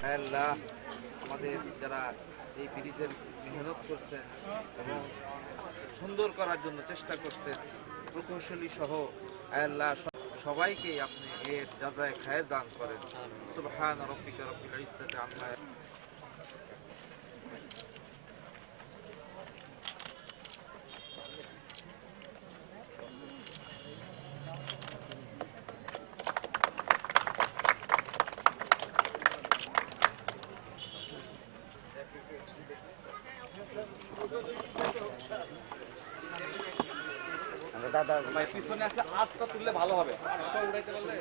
হ্যাঁ আমাদের যারা এই ব্রিজের মেহনত করছেন এবং সুন্দর করার জন্য চেষ্টা করছেন, প্রকৌশলী সহ, আল্লাহ স- সবাইকেই আপনি এর যাজায় খায়ের দান করেন। সুবহান রব্বিকা রব্বিল ইজ্জাতি আম্মা ভাই পিছনে আসলে আজটা তুললে ভালো হবে। উড়াইতে পারলে?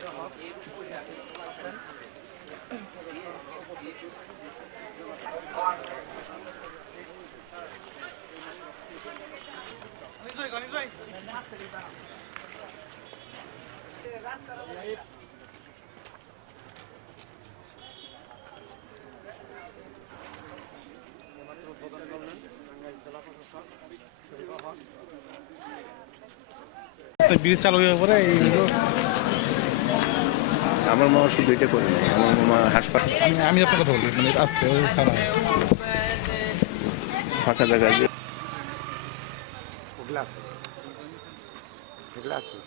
আপনি ব্রিজ চালু হয়ে পরে এইগুলো আমার মা শুধু এটা করে নাই আমার মা হাসপাতাল। আমি আমি আপনার কথা বলি মানে আসতে ছাড়া ফাঁকা জায়গায় যে আছে আছে